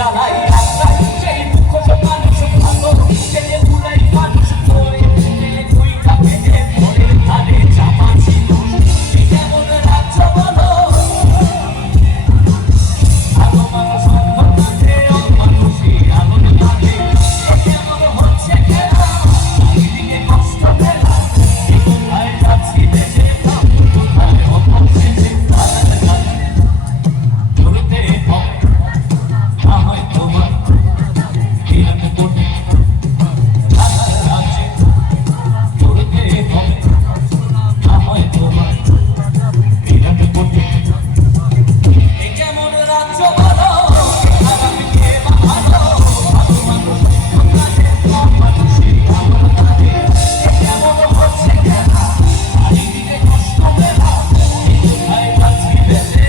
জ্বালাই রাস্তায় সেই দুঃখ সব মানুষ ভালো ছেলে ভুলাই মানুষ করে তুই কাকে যে ভোরের ধারে চাপা ছিল কেমন রাজ্য বলো আলো মানুষ অন্ধকারে অমানুষী আগুন লাগে কেমন হচ্ছে খেলা চারিদিকে কষ্ট ফেলা কোথায় যাচ্ছি দেশে কোথায় অপশেষে ধরতে হবে আমায় তোমার বিরাট কোটি রাজার রাজ্যে ধরতে হবে আমায় তোমার বিরাট কোটি কেমন রাজ্য বলো খারাপ কে বা ভালো ভালো মানুষ মানুষই আমার কাছে কেমন হচ্ছে খেলা চারিদিকে কষ্ট পেলা কোথায় যাচ্ছি বেঁচে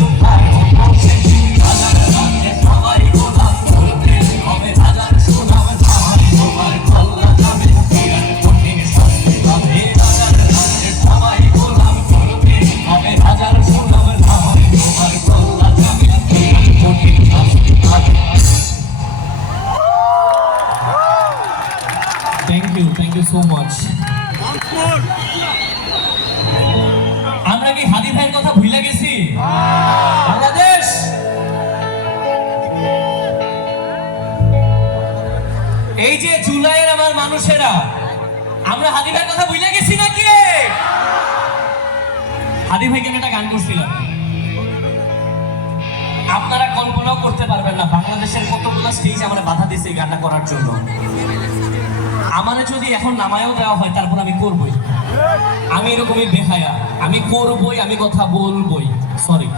কোথায় অবশেষে রাজার রাজ্যে সবাই গোলাম ধরতে হবে রাজার সুনাম আমার তোমার কল্লা যাবে বিরাট কঠিন শাস্তি হবে রাজার রাজ্যে সবাই গোলাম ধরতে হবে রাজার সুনাম আমার তোমার কল্লা যাবে বিরাট কঠিন শাস্তি হবে থ্যাংক ইউ সো মাচ আমরা কি হাদি ভাইয়ের কথা ভুলে গেছি বাংলাদেশ এই যে জুলাইয়ের আমার মানুষেরা আমরা হাদি ভাইয়ের কথা ভুলে গেছি নাকি হাদি ভাইকে আমি একটা গান করছিলাম আপনারা কল্পনাও করতে পারবেন না বাংলাদেশের কতগুলো স্টেজ আমরা বাধা দিয়েছি এই গানটা করার জন্য আমারে যদি এখন নামায়ও দেওয়া হয় তারপর আমি করবই আমি এরকমই বেহায়া আমি করবই আমি কথা বলবই সরি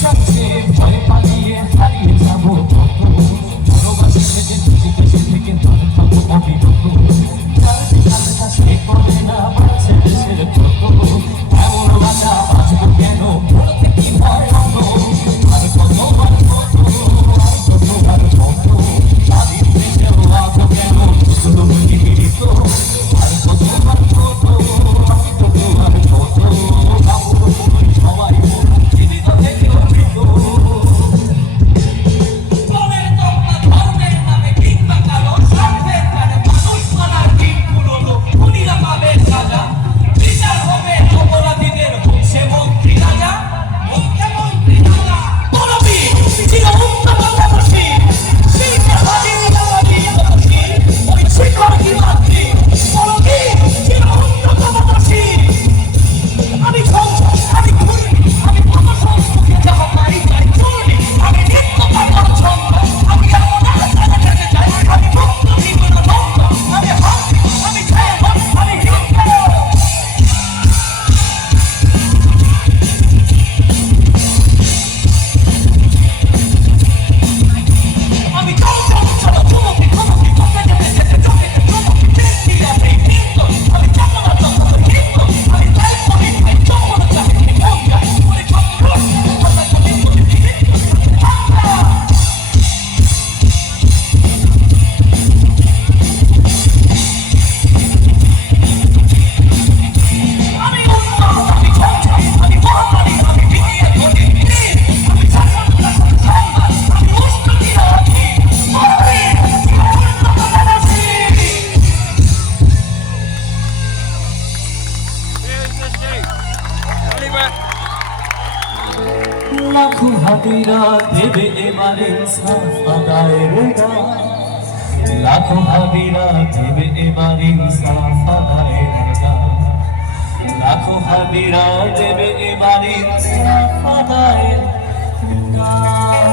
সবচেয়ে লাখো হাতিরা দেবে এবারে সাফাদায়ের গান, লাখো হাতিরা দেবে এবারে সাফাদায়ের গান, লাখো হাতিরা দেবে এবারে সাফাদায়ের গান।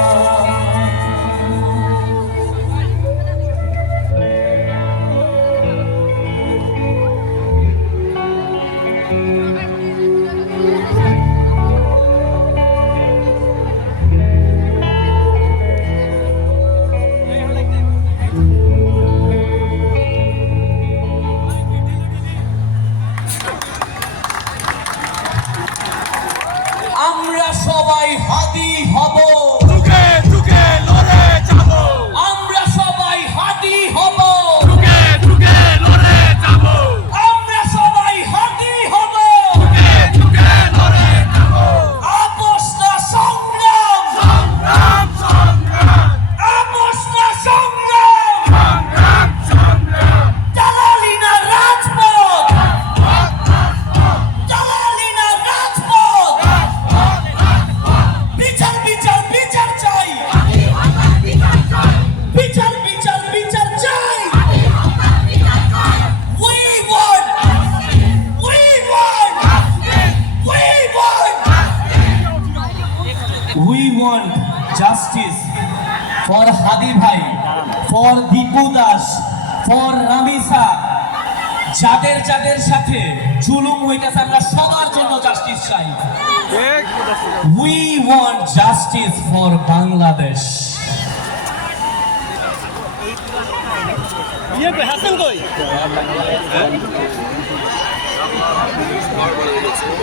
আমরা সবাই হাদি হব, যুগে যুগে লড়ে যাব, আমরা সবাই হাদি হব, যুগে যুগে লড়ে যাব, আমরা সবাই হাদি হব, যুগে যুগে লড়ে যাব। আপোষ না সংগ্রাম, সংগ্রাম সংগ্রাম আপোষ না সংগ্রাম, সংগ্রাম সংগ্রাম, দালালি না রাজপথ, দালালি না রাজপথ, বিচার বিচার বিচার চাই, বিচার বিচার বিচার চাই। We want, we want, we want, we want justice for Hadi Bhai, for Dipu Das, for Ramisa, যাদের যাদের সাথে জুলুম হইতেছে আমরা সবার জন্য জাস্টিস চাই। We want justice for Bangladesh.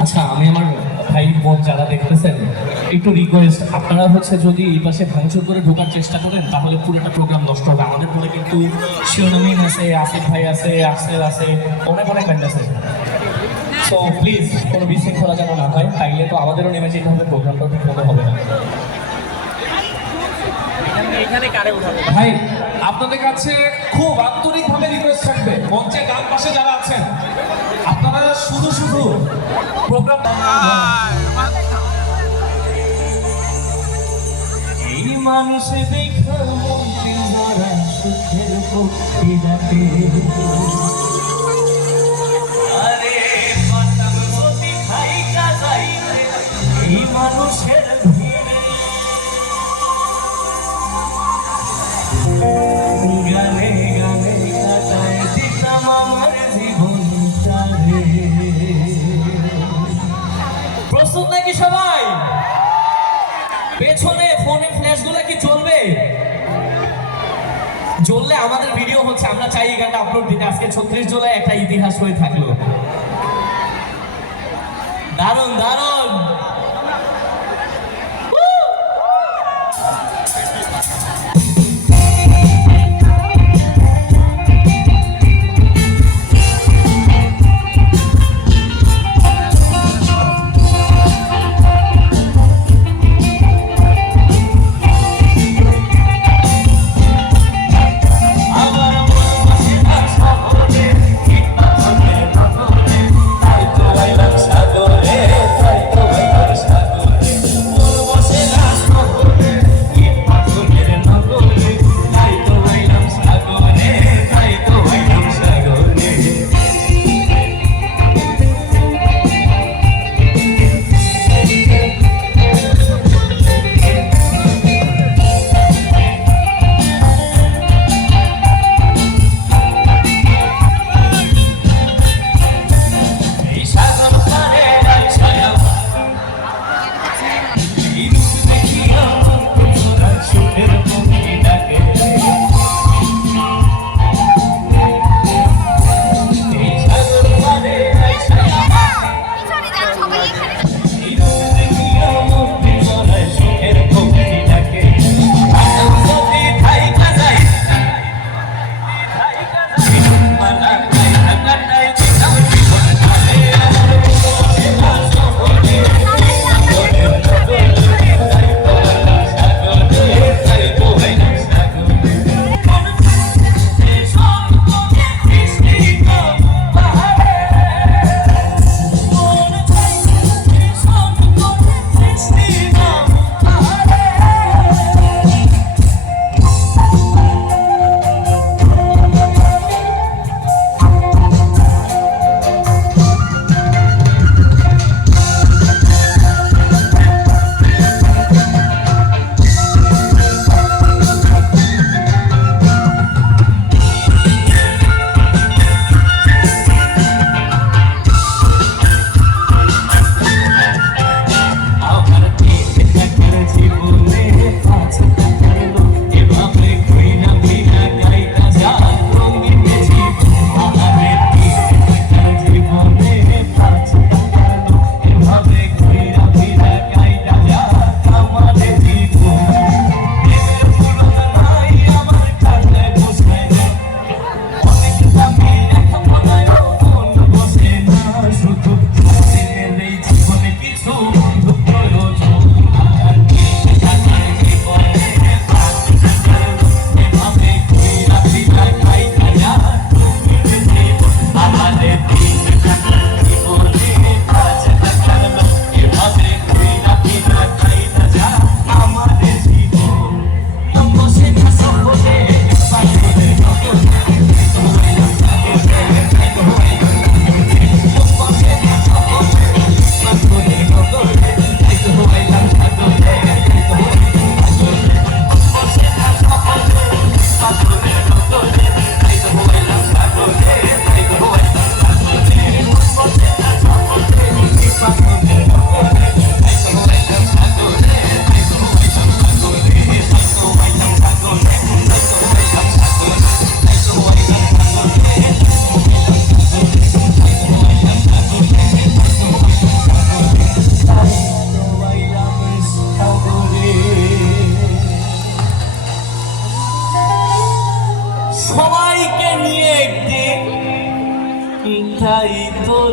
আচ্ছা, আমি আমার ভাই বোন যারা দেখতেছেন একটু রিকোয়েস্ট, আপনারা হচ্ছে যদি এই পাশে ভাঙচুর করে ঢোকার চেষ্টা করেন তাহলে পুরোটা প্রোগ্রাম নষ্ট হবে। আমাদের পরে কিন্তু শিওনামিন আছে, আসিফ ভাই আছে, আকসেল আছে, অনেক অনেক ব্যান্ড আছে। সো প্লিজ কোনো বিশৃঙ্খলা যেন না হয়, তাইলে তো আমাদেরও নেমে যেতে হবে, প্রোগ্রামটা ঠিক মতো হবে না। ভাই আপনাদের কাছে খুব আন্তরিকভাবে রিকোয়েস্ট থাকবে, মঞ্চে ডান পাশে যারা আছেন আপনারা শুধু শুধু প্রোগ্রাম, এই মানুষে দেখা মন্ত্রী যারা সুখের ভক্তি ডাকে, আরে পাতাম যদি খাইকা যাইবে এই মানুষের ভিড়ে, গানে গানে কাটায় দিতাম আমার জীবনটারে। প্রস্তুত নাকি সবাই? পেছনে ফোনে ফ্ল্যাশগুলো কি জ্বলবে? জ্বললে আমাদের ভিডিও হচ্ছে, আমরা চাই এই গানটা আপলোড দিতে। আজকে 36 জুলাই একটা ইতিহাস হয়ে থাকলো। দারুণ দারুণ। সাগরে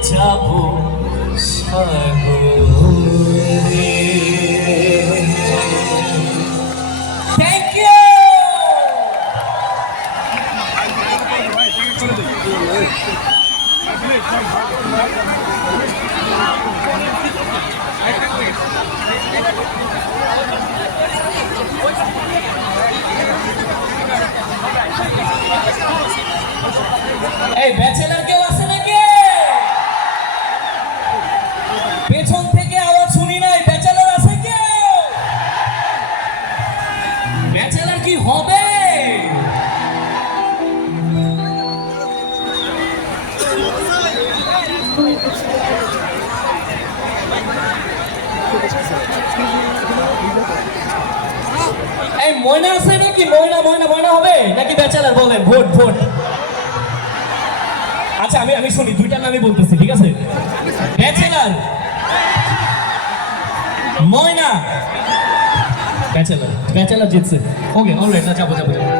যাবো সাগরে। Thank you. এই ব্যাচেলার কেউ আছে নাকি? পেছন থেকে আওয়াজ শুনি নাই। ব্যাচেলার আছে কেউ? ব্যাচেলার কি হবে? এই ময়না আছে নাকি? ময়না ময়না ময়না হবে নাকি ব্যাচেলার? বলেন। Vote vote. আচ্ছা আমি শুনি, দুইটা নামই বলতেছি, ঠিক আছে? ব্যাচেলার, ময়না। ব্যাচেলার জিতছে। ওকে অলরাইট, যাবো যাবো যাবো।